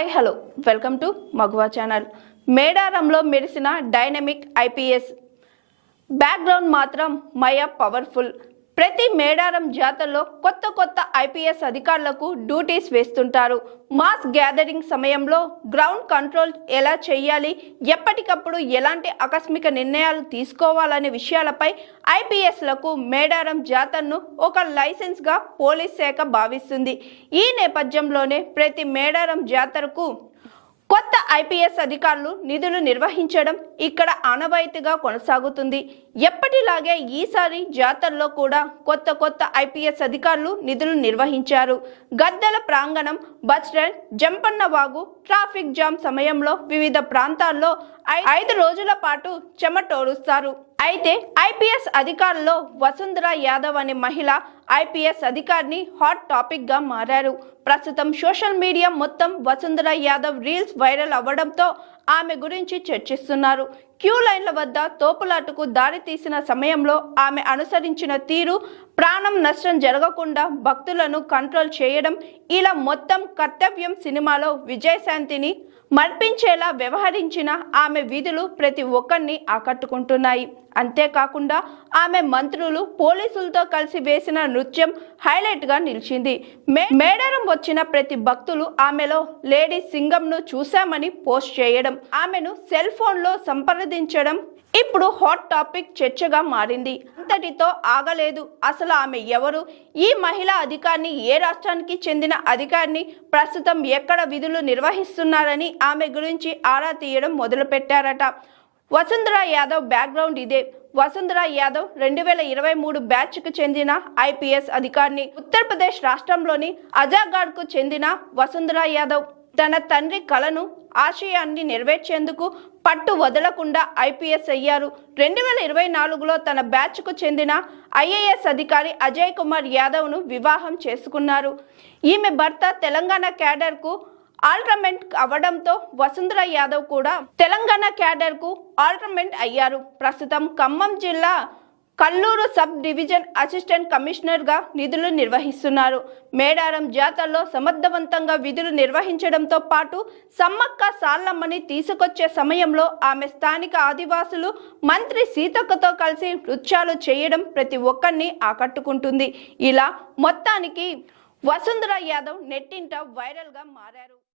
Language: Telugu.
Hi hello. Welcome to Maguva channel. మేడారంలో మెరిసిన డైనమిక్ ఐపీఎస్. బ్యాక్గ్రౌండ్ మాత్రం మయ పవర్ఫుల్. ప్రతి మేడారం జాతరలో కొత్త కొత్త ఐపీఎస్ అధికారులకు డ్యూటీస్ వేస్తుంటారు. మాస్ గ్యాదరింగ్ సమయంలో గ్రౌండ్ కంట్రోల్ ఎలా చేయాలి? ఎప్పటికప్పుడు ఎలాంటి ఆకస్మిక నిర్ణయాలు తీసుకోవాలనే విషయాలపై ఐపీఎస్లకు మేడారం జాతరను ఒక లైసెన్స్గా పోలీస్ శాఖ భావిస్తుంది. ఈ నేపథ్యంలోనే ప్రతి మేడారం జాతరకు కొత్త ఐపీఎస్ అధికారులు నిధులు నిర్వహించడం ఇక్కడ ఆనవాయితీగా కొనసాగుతుంది. ఎప్పటిలాగే ఈసారి జాతరలో కూడా కొత్త కొత్త ఐపీఎస్ అధికారులు నిధులు నిర్వహించారు. గద్దెల ప్రాంగణం బస్టాండ్ జంపన్నవాగు ట్రాఫిక్ జామ్ సమయంలో వివిధ ప్రాంతాల్లో ఐ- ఐదు రోజుల పాటు చెమటోరుస్తారు అయితే ఐపీఎస్ అధికారుల్లో వసుంధర యాదవ్ అనే మహిళ ఐపీఎస్ అధికారిని హాట్ టాపిక్గా మారారు. ప్రస్తుతం సోషల్ మీడియా మొత్తం వసుంధర యాదవ్ రీల్స్ వైరల్ అవ్వడంతో ఆమె గురించి చర్చిస్తున్నారు. క్యూ లైన్ల వద్ద తోపులాటకు దారి తీసిన సమయంలో ఆమె అనుసరించిన తీరు ప్రాణం నష్టం జరగకుండా భక్తులను కంట్రోల్ చేయడం ఇలా మొత్తం కర్తవ్యం సినిమాలో విజయశాంతిని మర్పించేలా వ్యవహరించిన ఆమె విధులు ప్రతి ఒక్కరిని ఆకట్టుకుంటున్నాయి. అంతేకాకుండా ఆమె మంత్రులు పోలీసులతో కలిసి వేసిన నృత్యం హైలైట్గా నిలిచింది. మే మేడారం వచ్చిన ప్రతి భక్తులు ఆమెలో లేడీ సింగంను చూశామని పోస్ట్ చేయడం ఆమెను సెల్ ఫోన్లో సంప్రదించడం ఇప్పుడు హాట్ టాపిక్ చర్చగా మారింది. అంతటితో ఆగలేదు. అసలు ఆమె ఎవరు? ఈ మహిళా అధికారిని ఏ రాష్ట్రానికి చెందిన అధికారిని? ప్రస్తుతం ఎక్కడ విధులు నిర్వహిస్తున్నారని ఆమె గురించి ఆరా తీయడం మొదలుపెట్టారట. వసుంధర యాదవ్ బ్యాక్గ్రౌండ్ ఇదే. వసుంధర యాదవ్ రెండు వేల ఇరవై మూడు బ్యాచ్కు చెందిన ఐపీఎస్ అధికారిని. ఉత్తరప్రదేశ్ రాష్ట్రంలోని అజాగాడ్కు చెందిన వసుంధర యాదవ్ తన తండ్రి కలను ఆశయాన్ని నెరవేర్చేందుకు పట్టు వదలకుండా ఐపీఎస్ అయ్యారు. రెండు వేల ఇరవై నాలుగులో తన బ్యాచ్కు చెందిన ఐఏఎస్ అధికారి అజయ్ కుమార్ యాదవ్ను వివాహం చేసుకున్నారు. ఈమె భర్త తెలంగాణ క్యాడర్కు ఆల్టర్మెంట్ అవ్వడంతో వసుంధర యాదవ్ కూడా తెలంగాణ క్యాడర్కు ఆల్టర్మెంట్ అయ్యారు. ప్రస్తుతం ఖమ్మం జిల్లా కల్లూరు సబ్ డివిజన్ అసిస్టెంట్ కమిషనర్గా నిధులు నిర్వహిస్తున్నారు. మేడారం జాతరలో సమర్థవంతంగా విధులు నిర్వహించడంతో పాటు సమ్మక్క సాళ్ళమ్మని తీసుకొచ్చే సమయంలో ఆమె స్థానిక ఆదివాసులు మంత్రి సీతక్కతో కలిసి నృత్యాలు చేయడం ప్రతి ఒక్కరిని ఆకట్టుకుంటుంది. ఇలా మొత్తానికి వసుంధర యాదవ్ నెట్టింట వైరల్గా మారారు.